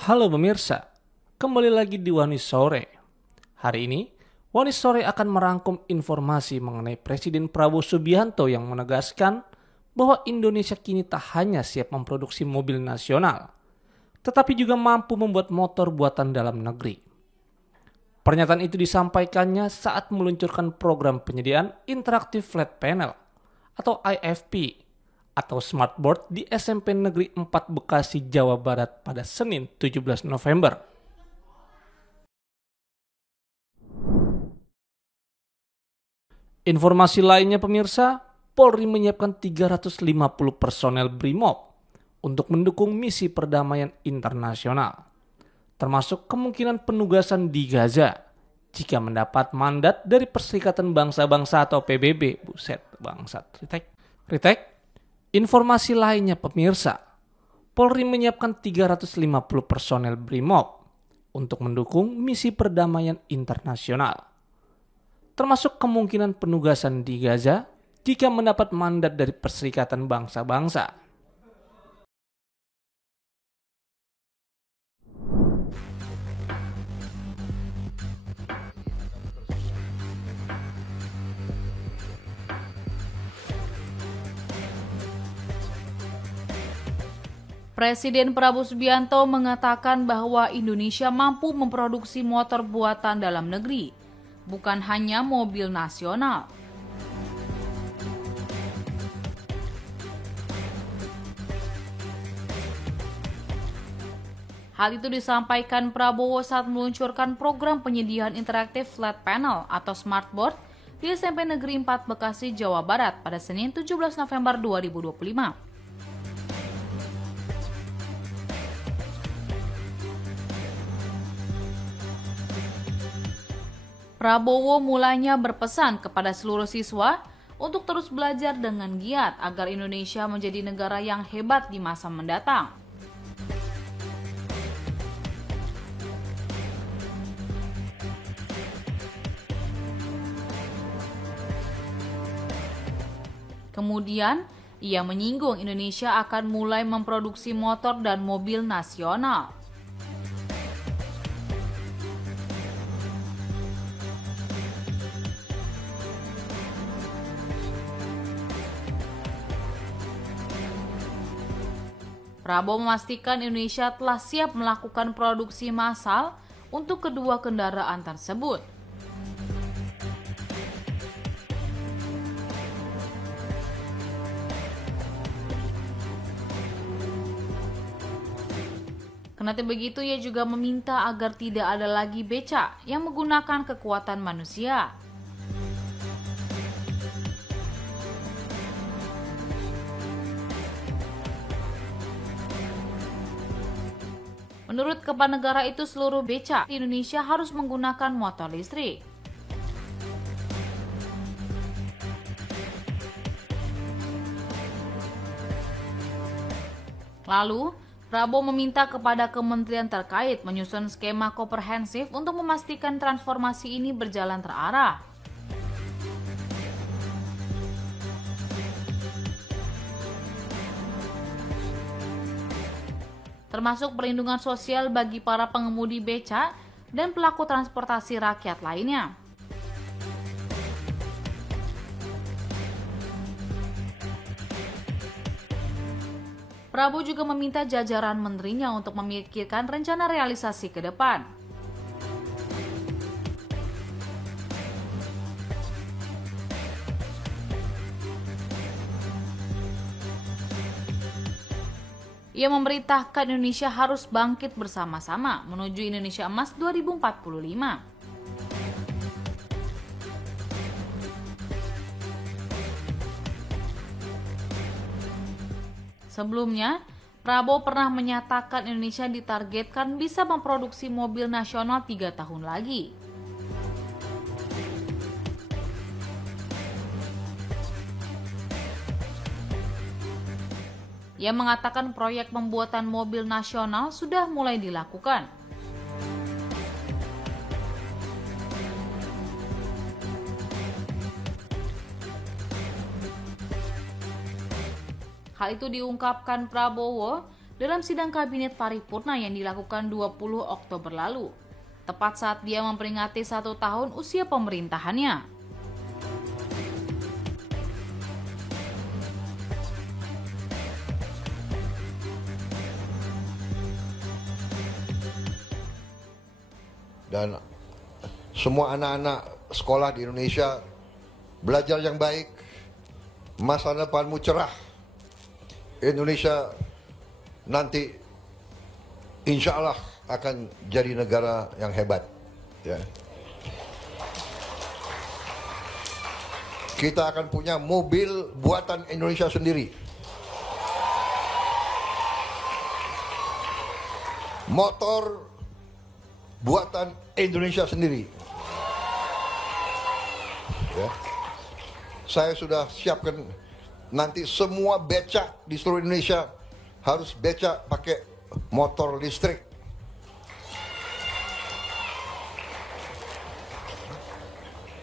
Halo pemirsa, kembali lagi di Wanis Sore. Hari ini, Wanis Sore akan merangkum informasi mengenai Presiden Prabowo Subianto yang menegaskan bahwa Indonesia kini tak hanya siap memproduksi mobil nasional, tetapi juga mampu membuat motor buatan dalam negeri. Pernyataan itu disampaikannya saat meluncurkan program penyediaan Interactive Flat Panel atau IFP atau Smartboard di SMP Negeri 4 Bekasi, Jawa Barat pada Senin 17 November. Informasi lainnya pemirsa, Polri menyiapkan 350 personel BRIMOB untuk mendukung misi perdamaian internasional, termasuk kemungkinan penugasan di Gaza jika mendapat mandat dari Perserikatan Bangsa-Bangsa atau PBB. Buset, bangsat. Ritek. Informasi lainnya pemirsa, Polri menyiapkan 350 personel BRIMOB untuk mendukung misi perdamaian internasional, termasuk kemungkinan penugasan di Gaza jika mendapat mandat dari Perserikatan Bangsa-Bangsa. Presiden Prabowo Subianto mengatakan bahwa Indonesia mampu memproduksi motor buatan dalam negeri, bukan hanya mobil nasional. Hal itu disampaikan Prabowo saat meluncurkan program penyediaan interaktif flat panel atau smartboard di SMP Negeri 4 Bekasi, Jawa Barat pada Senin 17 November 2025. Prabowo mulanya berpesan kepada seluruh siswa untuk terus belajar dengan giat agar Indonesia menjadi negara yang hebat di masa mendatang. Kemudian, ia menyinggung Indonesia akan mulai memproduksi motor dan mobil nasional. Prabowo memastikan Indonesia telah siap melakukan produksi massal untuk kedua kendaraan tersebut. Kendati begitu, ia juga meminta agar tidak ada lagi becak yang menggunakan kekuatan manusia. Menurut Kepala Negara itu, seluruh becak di Indonesia harus menggunakan motor listrik. Lalu, Prabowo meminta kepada kementerian terkait menyusun skema komprehensif untuk memastikan transformasi ini berjalan terarah. Termasuk perlindungan sosial bagi para pengemudi becak dan pelaku transportasi rakyat lainnya. Prabowo juga meminta jajaran menterinya untuk memikirkan rencana realisasi ke depan. Ia memerintahkan Indonesia harus bangkit bersama-sama menuju Indonesia Emas 2045. Sebelumnya, Prabowo pernah menyatakan Indonesia ditargetkan bisa memproduksi mobil nasional 3 tahun lagi. Ia mengatakan proyek pembuatan mobil nasional sudah mulai dilakukan. Hal itu diungkapkan Prabowo dalam sidang kabinet paripurna yang dilakukan 20 Oktober lalu, tepat saat dia memperingati 1 tahun usia pemerintahannya. Dan semua anak-anak sekolah di Indonesia belajar yang baik, masa depanmu cerah. Indonesia nanti insya Allah akan jadi negara yang hebat. Ya. Kita akan punya mobil buatan Indonesia sendiri, motor buatan Indonesia sendiri. Ya. Saya sudah siapkan nanti semua becak di seluruh Indonesia harus becak pakai motor listrik.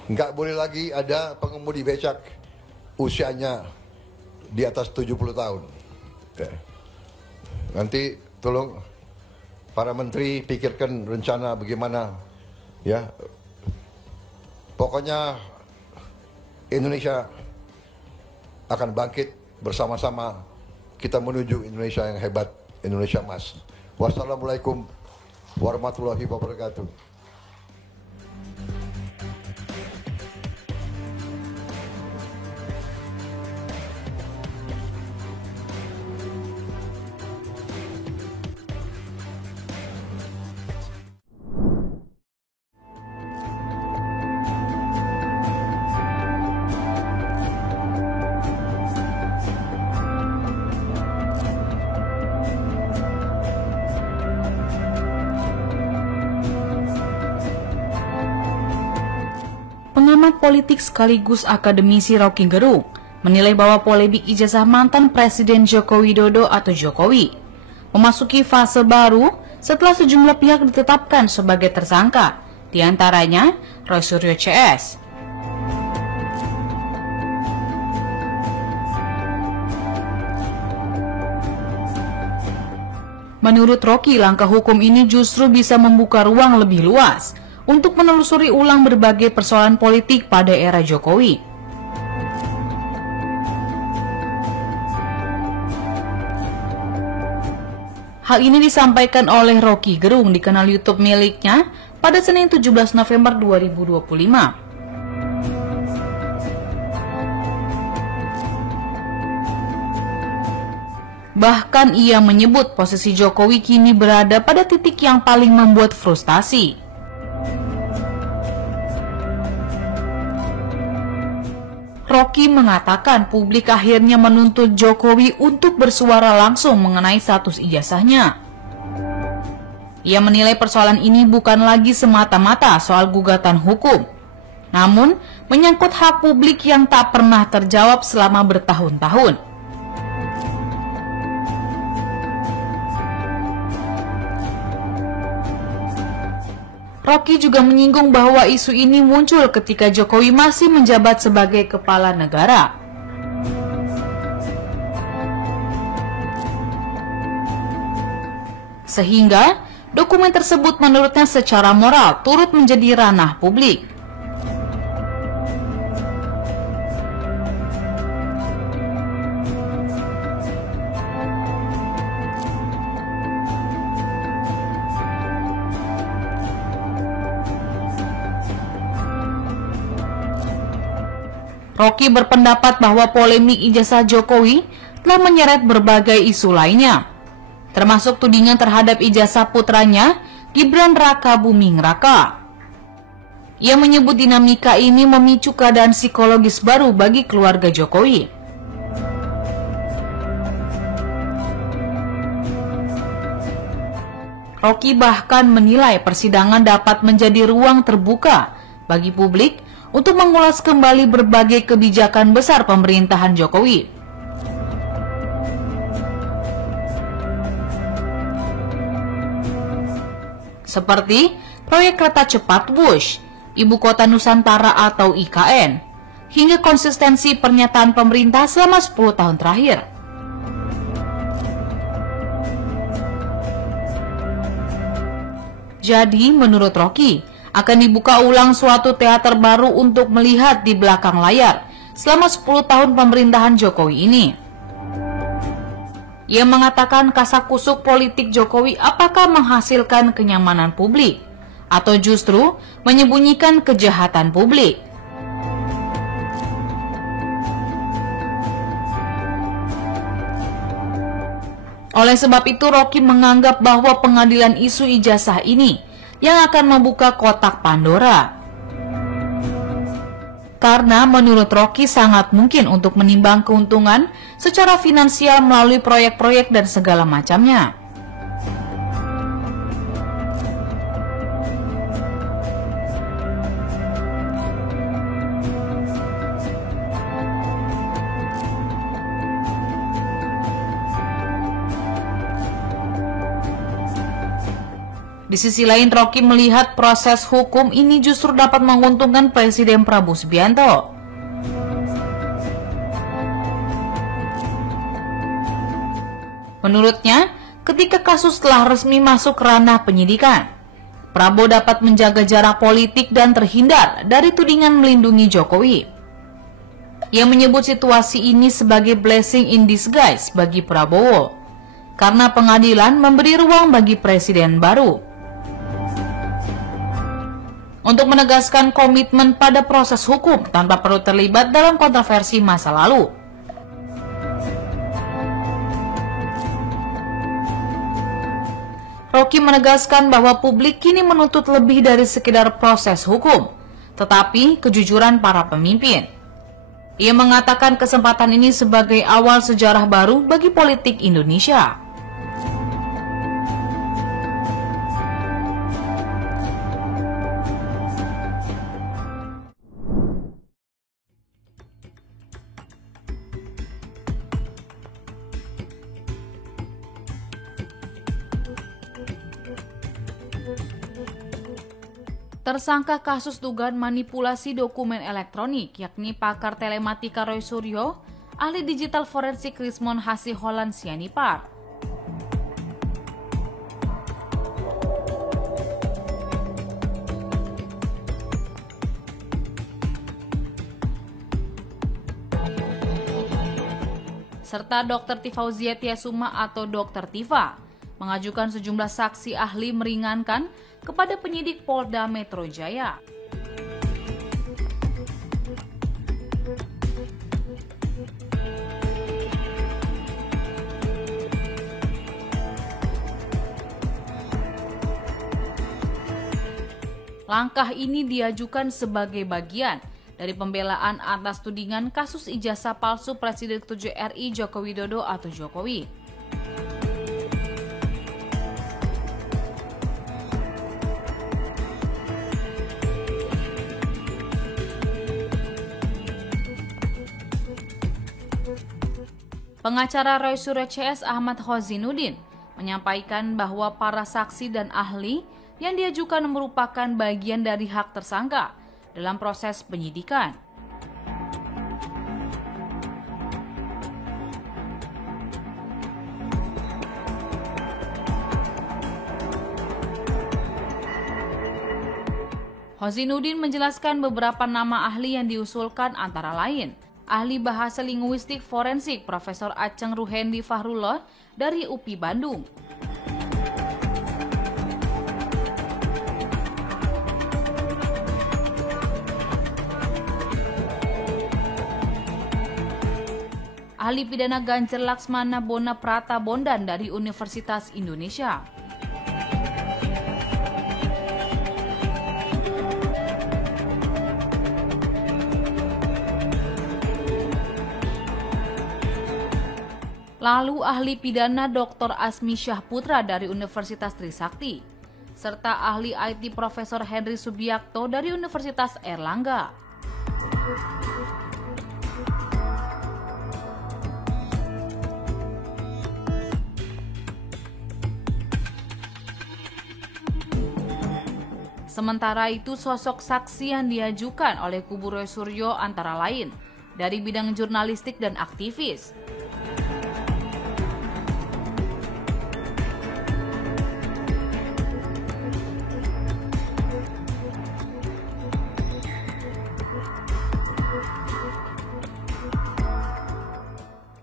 Nggak boleh lagi ada pengemudi becak usianya di atas 70 tahun. Ya. Nanti tolong para menteri pikirkan rencana bagaimana, ya. Pokoknya Indonesia akan bangkit bersama-sama, kita menuju Indonesia yang hebat, Indonesia emas. Wassalamualaikum warahmatullahi wabarakatuh. Pengamat politik sekaligus akademisi Rocky Gerung menilai bahwa polemik ijazah mantan Presiden Joko Widodo atau Jokowi memasuki fase baru setelah sejumlah pihak ditetapkan sebagai tersangka, diantaranya Roy Suryo CS. Menurut Rocky, langkah hukum ini justru bisa membuka ruang lebih luas untuk menelusuri ulang berbagai persoalan politik pada era Jokowi. Hal ini disampaikan oleh Rocky Gerung di kanal YouTube miliknya pada Senin 17 November 2025. Bahkan ia menyebut posisi Jokowi kini berada pada titik yang paling membuat frustasi. Rocky mengatakan publik akhirnya menuntut Jokowi untuk bersuara langsung mengenai status ijazahnya. Ia menilai persoalan ini bukan lagi semata-mata soal gugatan hukum, namun menyangkut hak publik yang tak pernah terjawab selama bertahun-tahun. Rocky juga menyinggung bahwa isu ini muncul ketika Jokowi masih menjabat sebagai kepala negara. Sehingga dokumen tersebut menurutnya secara moral turut menjadi ranah publik. Rocky berpendapat bahwa polemik ijazah Jokowi telah menyeret berbagai isu lainnya, termasuk tudingan terhadap ijazah putranya, Gibran Raka Buming Raka. Ia menyebut dinamika ini memicu keadaan psikologis baru bagi keluarga Jokowi. Rocky bahkan menilai persidangan dapat menjadi ruang terbuka bagi publik untuk mengulas kembali berbagai kebijakan besar pemerintahan Jokowi. Seperti proyek kereta cepat Wush, Ibu Kota Nusantara atau IKN, hingga konsistensi pernyataan pemerintah selama 10 tahun terakhir. Jadi, menurut Rocky, akan dibuka ulang suatu teater baru untuk melihat di belakang layar selama 10 tahun pemerintahan Jokowi ini. Ia mengatakan kasakusuk politik Jokowi apakah menghasilkan kenyamanan publik atau justru menyembunyikan kejahatan publik. Oleh sebab itu, Rocky menganggap bahwa pengadilan isu ijazah ini yang akan membuka kotak Pandora. Karena menurut Rocky sangat mungkin untuk menimbang keuntungan secara finansial melalui proyek-proyek dan segala macamnya. Di sisi lain, Rocky melihat proses hukum ini justru dapat menguntungkan Presiden Prabowo Subianto. Menurutnya, ketika kasus telah resmi masuk ranah penyidikan, Prabowo dapat menjaga jarak politik dan terhindar dari tudingan melindungi Jokowi. Ia menyebut situasi ini sebagai blessing in disguise bagi Prabowo, karena pengadilan memberi ruang bagi presiden baru untuk menegaskan komitmen pada proses hukum tanpa perlu terlibat dalam kontroversi masa lalu. Rocky menegaskan bahwa publik kini menuntut lebih dari sekedar proses hukum, tetapi kejujuran para pemimpin. Ia mengatakan kesempatan ini sebagai awal sejarah baru bagi politik Indonesia. Tersangka kasus dugaan manipulasi dokumen elektronik, yakni pakar telematika Roy Suryo, ahli digital forensik Rismon Hasiholan Sianipar. Serta Dr. Tifauzia Tiasuma atau Dr. Tifa, mengajukan sejumlah saksi ahli meringankan kepada penyidik Polda Metro Jaya. Langkah ini diajukan sebagai bagian dari pembelaan atas tudingan kasus ijazah palsu Presiden ke-7 RI Joko Widodo atau Jokowi. Pengacara Roy Suryo CS Ahmad Khozinuddin menyampaikan bahwa para saksi dan ahli yang diajukan merupakan bagian dari hak tersangka dalam proses penyidikan. Khozinuddin menjelaskan beberapa nama ahli yang diusulkan antara lain ahli bahasa linguistik forensik Profesor Aceng Ruhendi Fahrullah dari UPI Bandung. Ahli pidana Ganjar Laksmana Bona Prata Bondan dari Universitas Indonesia. Lalu ahli pidana Dr. Asmi Syahputra dari Universitas Trisakti, serta ahli IT Profesor Henry Subiakto dari Universitas Erlangga. Sementara itu, sosok saksi yang diajukan oleh kubu Roy Suryo antara lain dari bidang jurnalistik dan aktivis.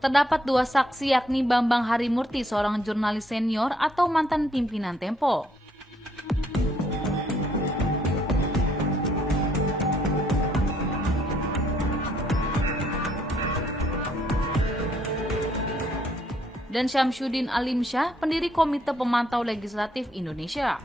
Terdapat 2 saksi yakni Bambang Harimurti, seorang jurnalis senior atau mantan pimpinan Tempo. Dan Syamsuddin Alimsyah, pendiri Komite Pemantau Legislatif Indonesia.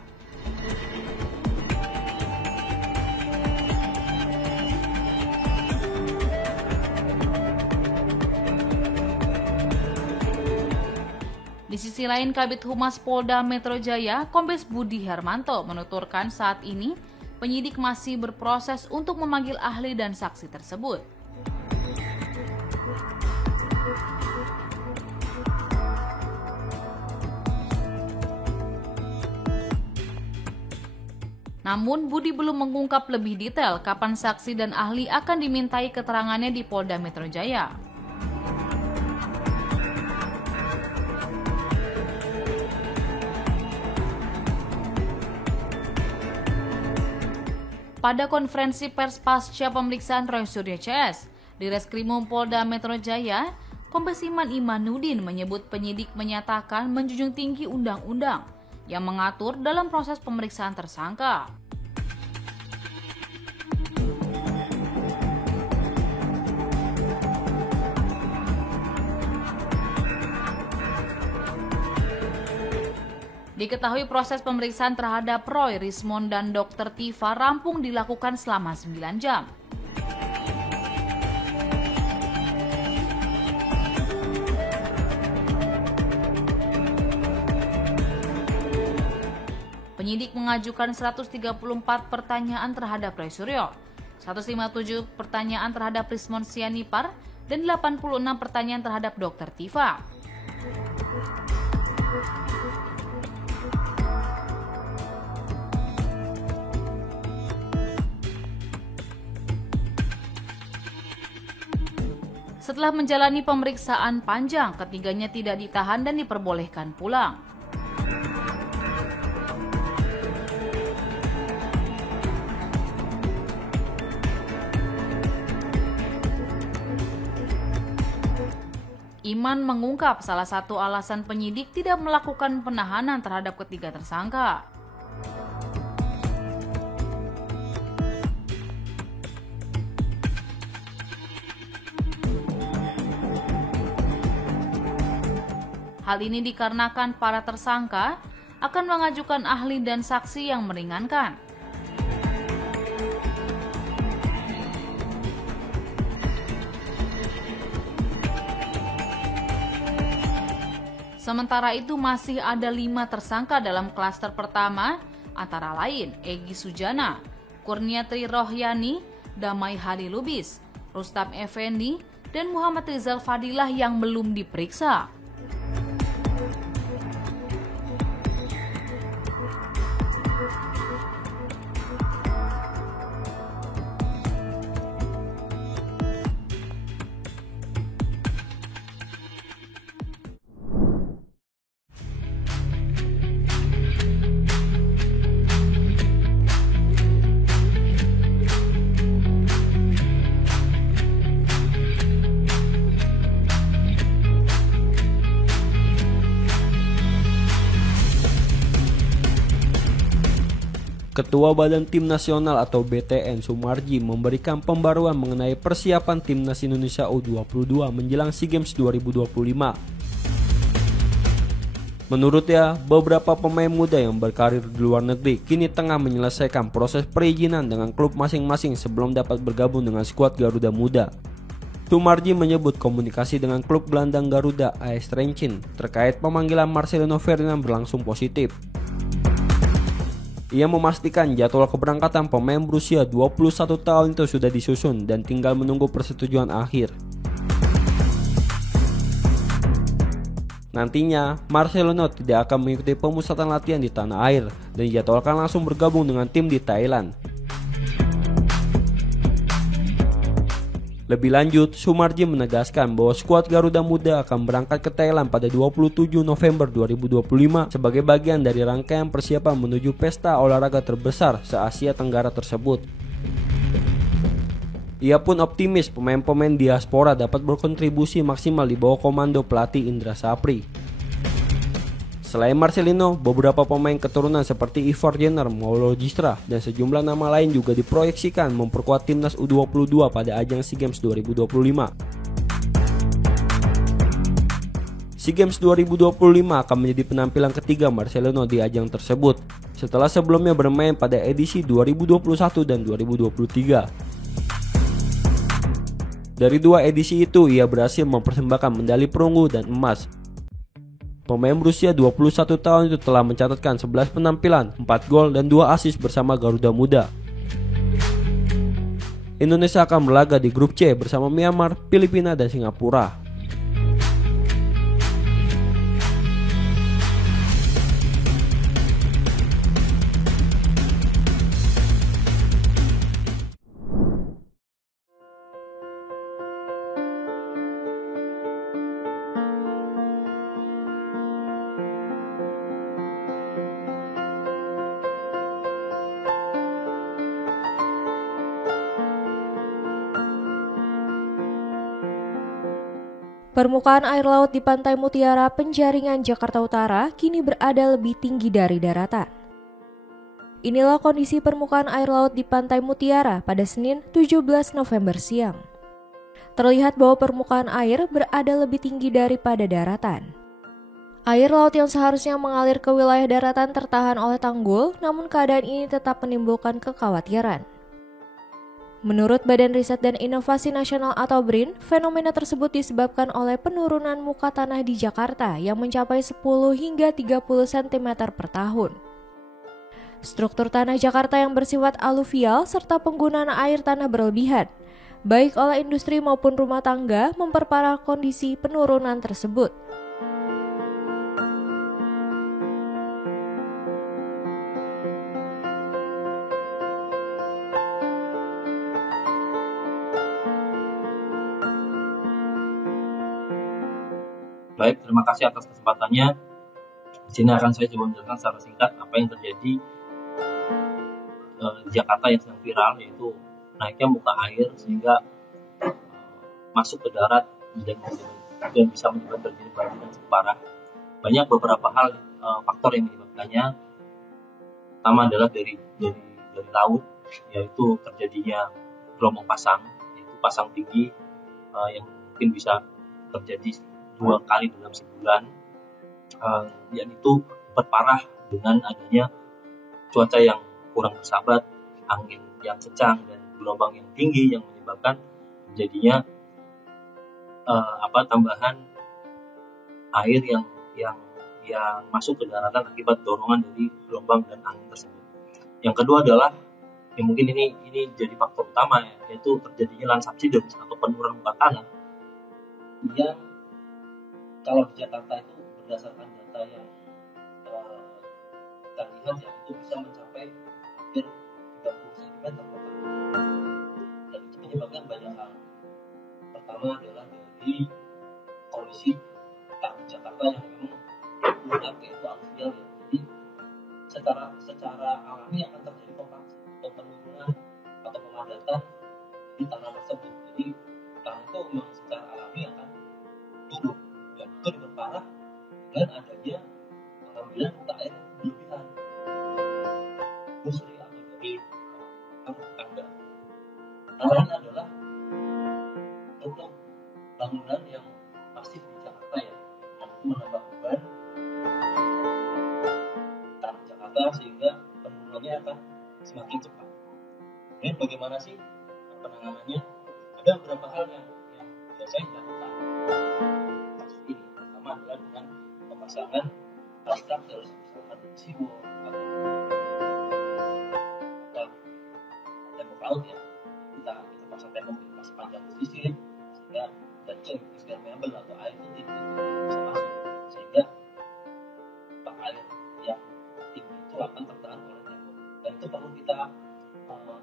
Di sisi lain, Kabid Humas Polda Metro Jaya, Kombes Budi Hermanto, menuturkan saat ini penyidik masih berproses untuk memanggil ahli dan saksi tersebut. Namun, Budi belum mengungkap lebih detail kapan saksi dan ahli akan dimintai keterangannya di Polda Metro Jaya. Pada konferensi pers pasca pemeriksaan Roy Suryo CS di Reskrimum Polda Metro Jaya, Kombes Iman Imanuddin menyebut penyidik menyatakan menjunjung tinggi undang-undang yang mengatur dalam proses pemeriksaan tersangka. Diketahui proses pemeriksaan terhadap Roy, Rismond, dan Dr. Tifa rampung dilakukan selama 9 jam. Penyidik mengajukan 134 pertanyaan terhadap Roy Suryo, 157 pertanyaan terhadap Rismond Sianipar, dan 86 pertanyaan terhadap Dr. Tifa. Setelah menjalani pemeriksaan panjang, ketiganya tidak ditahan dan diperbolehkan pulang. Iman mengungkap salah satu alasan penyidik tidak melakukan penahanan terhadap ketiga tersangka. Hal ini dikarenakan para tersangka akan mengajukan ahli dan saksi yang meringankan. Sementara itu masih ada 5 tersangka dalam klaster pertama, antara lain Egy Sujana, Kurniatri Rohyani, Damai Hadi Lubis, Rustam Effendi, dan Muhammad Rizal Fadilah yang belum diperiksa. Ketua Badan Tim Nasional atau BTN Sumarji memberikan pembaruan mengenai persiapan Timnas Indonesia U22 menjelang SEA Games 2025. Menurutnya, beberapa pemain muda yang berkarir di luar negeri kini tengah menyelesaikan proses perizinan dengan klub masing-masing sebelum dapat bergabung dengan skuad Garuda Muda. Sumarji menyebut komunikasi dengan klub gelandang Garuda AS Trencin terkait pemanggilan Marcelino Ferdinand berlangsung positif. Ia memastikan jadwal keberangkatan pemain berusia 21 tahun itu sudah disusun dan tinggal menunggu persetujuan akhir. Nantinya, Marcelino tidak akan mengikuti pemusatan latihan di tanah air dan dijadwalkan langsung bergabung dengan tim di Thailand. Lebih lanjut, Sumarji menegaskan bahwa skuad Garuda Muda akan berangkat ke Thailand pada 27 November 2025 sebagai bagian dari rangkaian persiapan menuju pesta olahraga terbesar se-Asia Tenggara tersebut. Ia pun optimis pemain-pemain diaspora dapat berkontribusi maksimal di bawah komando pelatih Indra Sapri. Selain Marcelino, beberapa pemain keturunan seperti Ivar Jenner, Mauro Gistra, dan sejumlah nama lain juga diproyeksikan memperkuat timnas U22 pada ajang SEA Games 2025. SEA Games 2025 akan menjadi penampilan ketiga Marcelino di ajang tersebut, setelah sebelumnya bermain pada edisi 2021 dan 2023. Dari dua edisi itu, ia berhasil mempersembahkan medali perunggu dan emas. Pemain berusia 21 tahun itu telah mencatatkan 11 penampilan, 4 gol, dan 2 assist bersama Garuda Muda. Indonesia akan berlaga di grup C bersama Myanmar, Filipina, dan Singapura. Permukaan air laut di Pantai Mutiara, Penjaringan, Jakarta Utara kini berada lebih tinggi dari daratan. Inilah kondisi permukaan air laut di Pantai Mutiara pada Senin 17 November siang. Terlihat bahwa permukaan air berada lebih tinggi daripada daratan. Air laut yang seharusnya mengalir ke wilayah daratan tertahan oleh tanggul, namun keadaan ini tetap menimbulkan kekhawatiran. Menurut Badan Riset dan Inovasi Nasional atau BRIN, fenomena tersebut disebabkan oleh penurunan muka tanah di Jakarta yang mencapai 10 hingga 30 cm per tahun. Struktur tanah Jakarta yang bersifat aluvial serta penggunaan air tanah berlebihan, baik oleh industri maupun rumah tangga, memperparah kondisi penurunan tersebut. Baik, terima kasih atas kesempatannya. Di sini akan saya coba menjelaskan secara singkat apa yang terjadi di Jakarta yang sedang viral, yaitu naiknya muka air sehingga masuk ke darat dan bisa menyebabkan terjadi banjir yang cukup parah. Banyak beberapa hal faktor yang menyebabkannya. Pertama adalah dari laut, yaitu terjadinya gelombang pasang, yaitu pasang tinggi yang mungkin bisa terjadi 2 kali dalam sebulan, yang itu berparah dengan adanya cuaca yang kurang bersahabat, angin yang kencang dan gelombang yang tinggi yang menyebabkan terjadinya tambahan air yang masuk ke daratan akibat dorongan dari gelombang dan angin tersebut. Yang kedua adalah yang mungkin ini jadi faktor utama, yaitu terjadinya land subsidence atau penurunan muka tanah yang kalau di Jakarta itu berdasarkan data yang kita lihat itu bisa mencapai hampir 30 cm per tahun. Dan itu menyebabkan banyak hal. Pertama adalah dari kondisi tanah Jakarta yang memang lunak, yaitu aluvial. Jadi secara alami akan terjadi kompaksi atau penurunan atau pemadatan di tanah tersebut. Jadi tanah itu memang secara alami akan turun. Itu diperparah dengan adanya pengambilan muka air yang berlebihan, industri atau dari tangga. Hal lain adalah untuk bangunan yang masif di Jakarta yang menambah beban tanah Jakarta sehingga penurunannya akan semakin cepat. Kemudian bagaimana sih penanganannya? Ada beberapa hal yang biasanya dilakukan. Adalah dengan pemasangan structure misalkan seawall atau tembok laut kita pasang tembok di sepanjang pesisir sehingga jancung impermeable atau air itu tidak bisa masuk, sehingga air yang tinggi itu akan tertahan oleh tembok, dan itu perlu kita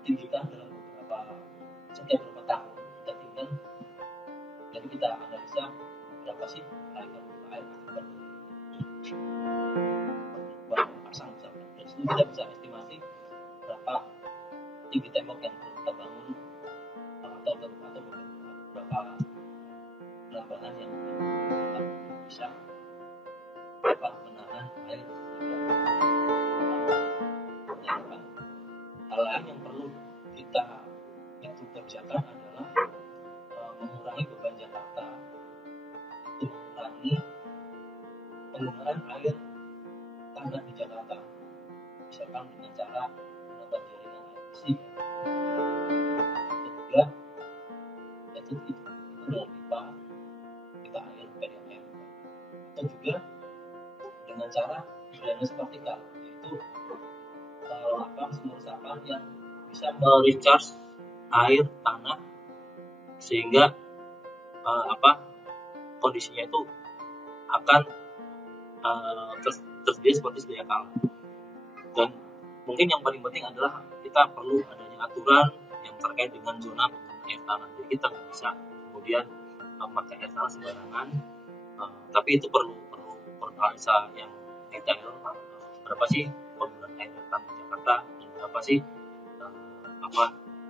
tinggikan dalam setiap beberapa tahun kita tinggal. Jadi kita analisa berapa sih air akibat pasang misalkan, dan itu kita bisa estimasi berapa tinggi tembok yang perlu kita bangun atau penggunaan air tanah di Jakarta, misalkan dengan cara menambah jaringan air bersih. Ketiga, itu dengan pipa air PDAM, atau juga dengan cara drainase vertikal, yaitu sumur resapan yang bisa merecharge air tanah sehingga kondisinya itu akan tersedia seperti sedia kala. Dan mungkin yang paling penting adalah kita perlu adanya aturan yang terkait dengan zona penggunaan air tanah. Jadi kita nggak bisa kemudian memakai air tanah sembarangan, tapi itu perlu analisa yang detail. Berapa sih penggunaan air tanah di Jakarta dan berapa sih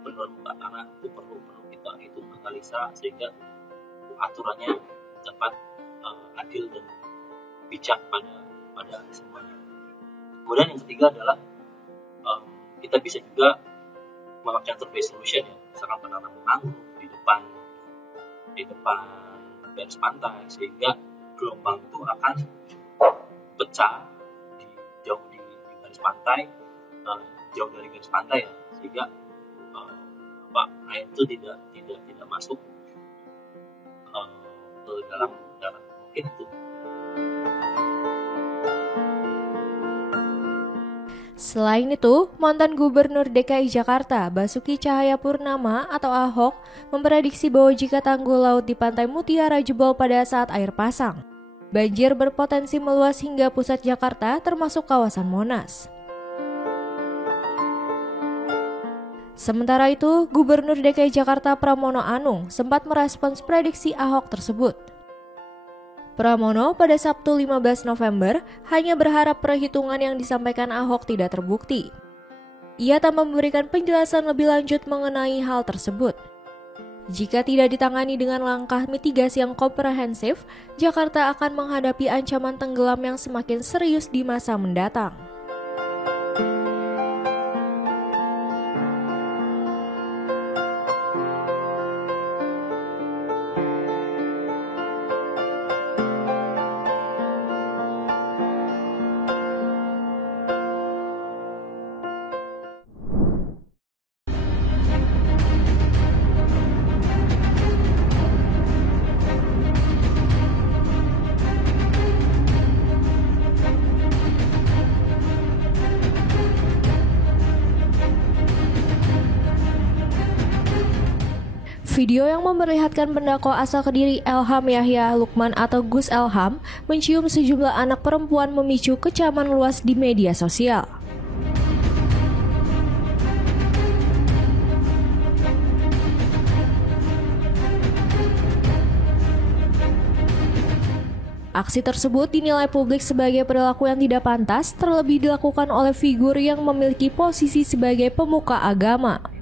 penurunan muka tanah, itu perlu kita hitung analisa sehingga aturannya dapat adil dan bijak pada semuanya. Kemudian yang ketiga adalah kita bisa juga memakai term-based solution, ya, misalkan penanaman mangrove di depan garis pantai, sehingga gelombang itu akan pecah jauh di garis pantai, jauh dari garis pantai, ya, sehingga air itu tidak masuk ke dalam darat. Mungkin itu. Selain itu, mantan Gubernur DKI Jakarta Basuki Cahayapurnama atau Ahok memprediksi bahwa jika tanggul laut di Pantai Mutiara jebol pada saat air pasang, banjir berpotensi meluas hingga pusat Jakarta termasuk kawasan Monas. Sementara itu, Gubernur DKI Jakarta Pramono Anung sempat merespons prediksi Ahok tersebut. Pramono pada Sabtu 15 November hanya berharap perhitungan yang disampaikan Ahok tidak terbukti. Ia tak memberikan penjelasan lebih lanjut mengenai hal tersebut. Jika tidak ditangani dengan langkah mitigasi yang komprehensif, Jakarta akan menghadapi ancaman tenggelam yang semakin serius di masa mendatang. Video yang memperlihatkan pendakwa asal Kediri Elham Yahya Lukman atau Gus Elham mencium sejumlah anak perempuan memicu kecaman luas di media sosial. Aksi tersebut dinilai publik sebagai perilaku yang tidak pantas, terlebih dilakukan oleh figur yang memiliki posisi sebagai pemuka agama.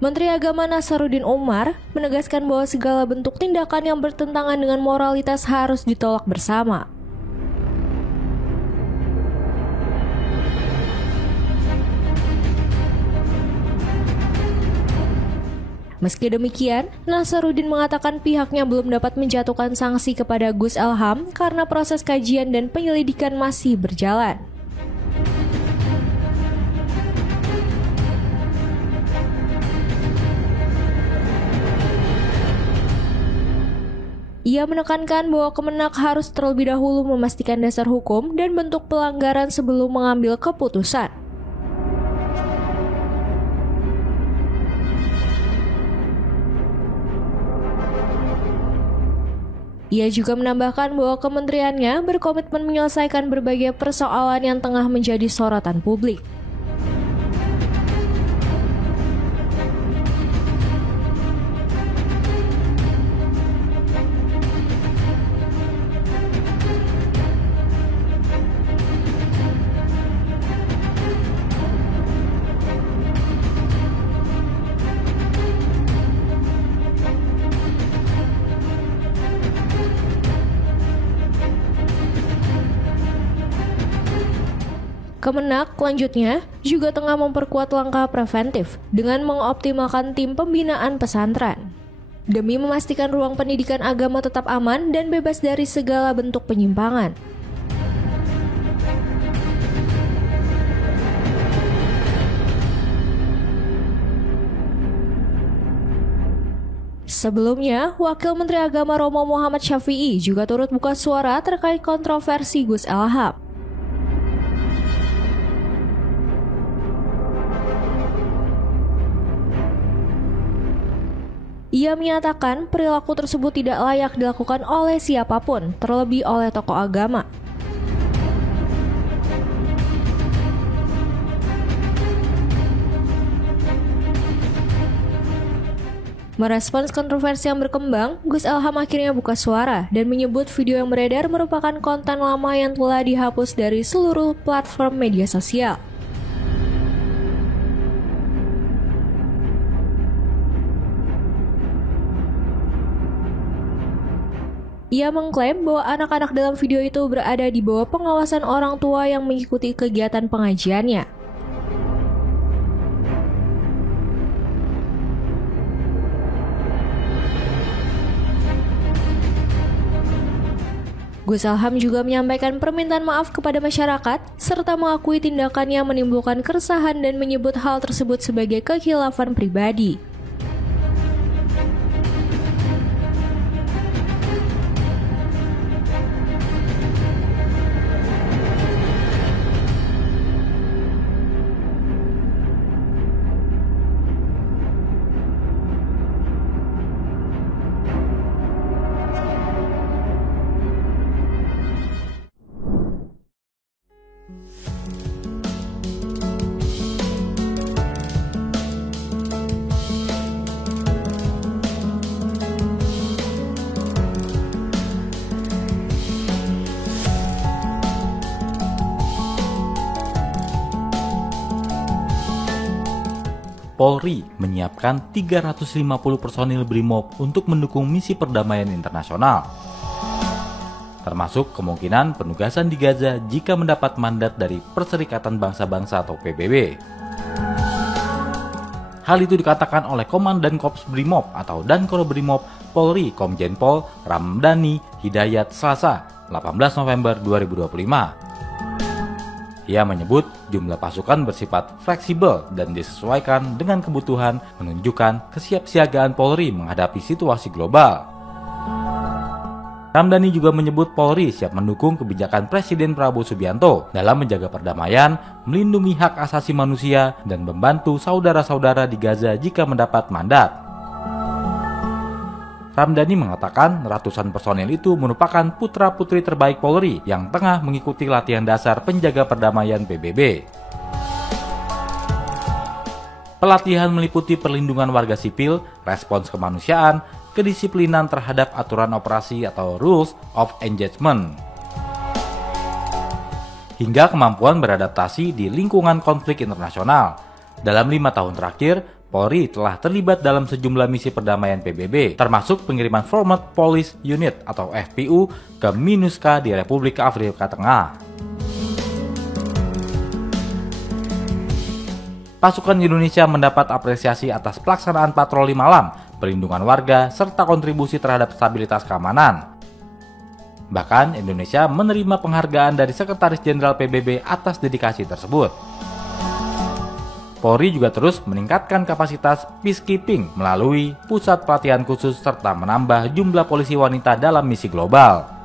Menteri Agama Nasaruddin Umar menegaskan bahwa segala bentuk tindakan yang bertentangan dengan moralitas harus ditolak bersama. Meski demikian, Nasaruddin mengatakan pihaknya belum dapat menjatuhkan sanksi kepada Gus Elham karena proses kajian dan penyelidikan masih berjalan. Ia menekankan bahwa Kemenak harus terlebih dahulu memastikan dasar hukum dan bentuk pelanggaran sebelum mengambil keputusan. Ia juga menambahkan bahwa kementeriannya berkomitmen menyelesaikan berbagai persoalan yang tengah menjadi sorotan publik. Kemenak selanjutnya juga tengah memperkuat langkah preventif dengan mengoptimalkan tim pembinaan pesantren demi memastikan ruang pendidikan agama tetap aman dan bebas dari segala bentuk penyimpangan. Sebelumnya, Wakil Menteri Agama Romo Muhammad Syafi'i juga turut buka suara terkait kontroversi Gus Elham. Ia menyatakan perilaku tersebut tidak layak dilakukan oleh siapapun, terlebih oleh tokoh agama. Merespons kontroversi yang berkembang, Gus Elham akhirnya buka suara dan menyebut video yang beredar merupakan konten lama yang telah dihapus dari seluruh platform media sosial. Ia mengklaim bahwa anak-anak dalam video itu berada di bawah pengawasan orang tua yang mengikuti kegiatan pengajiannya. Gus Elham juga menyampaikan permintaan maaf kepada masyarakat serta mengakui tindakannya menimbulkan keresahan dan menyebut hal tersebut sebagai kekhilafan pribadi. Polri menyiapkan 350 personil BRIMOB untuk mendukung misi perdamaian internasional. Termasuk kemungkinan penugasan di Gaza jika mendapat mandat dari Perserikatan Bangsa-Bangsa atau PBB. Hal itu dikatakan oleh Komandan Korps BRIMOB atau Dankor BRIMOB Polri Komjen Pol Ramdhani Hidayat Selasa, 18 November 2025. Ia menyebut jumlah pasukan bersifat fleksibel dan disesuaikan dengan kebutuhan, menunjukkan kesiapsiagaan Polri menghadapi situasi global. Ramdhani juga menyebut Polri siap mendukung kebijakan Presiden Prabowo Subianto dalam menjaga perdamaian, melindungi hak asasi manusia, dan membantu saudara-saudara di Gaza jika mendapat mandat. Ramdhani mengatakan ratusan personil itu merupakan putra-putri terbaik Polri yang tengah mengikuti latihan dasar penjaga perdamaian PBB. Pelatihan meliputi perlindungan warga sipil, respons kemanusiaan, kedisiplinan terhadap aturan operasi atau rules of engagement, hingga kemampuan beradaptasi di lingkungan konflik internasional. Dalam 5 tahun terakhir, Polri telah terlibat dalam sejumlah misi perdamaian PBB, termasuk pengiriman Forward Police Unit atau FPU ke MINUSCA di Republik Afrika Tengah. Pasukan Indonesia mendapat apresiasi atas pelaksanaan patroli malam, perlindungan warga, serta kontribusi terhadap stabilitas keamanan. Bahkan Indonesia menerima penghargaan dari Sekretaris Jenderal PBB atas dedikasi tersebut. Polri juga terus meningkatkan kapasitas peacekeeping melalui pusat pelatihan khusus serta menambah jumlah polisi wanita dalam misi global.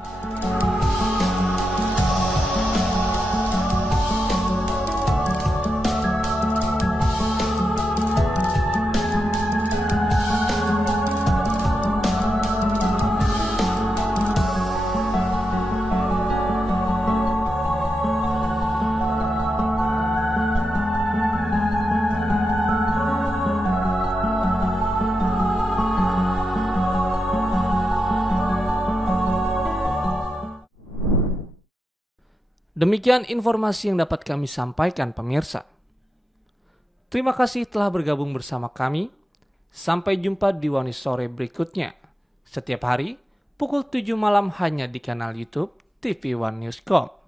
Demikian informasi yang dapat kami sampaikan pemirsa. Terima kasih telah bergabung bersama kami. Sampai jumpa di Wani Sore berikutnya. Setiap hari pukul 7 malam hanya di kanal YouTube TV One News.com.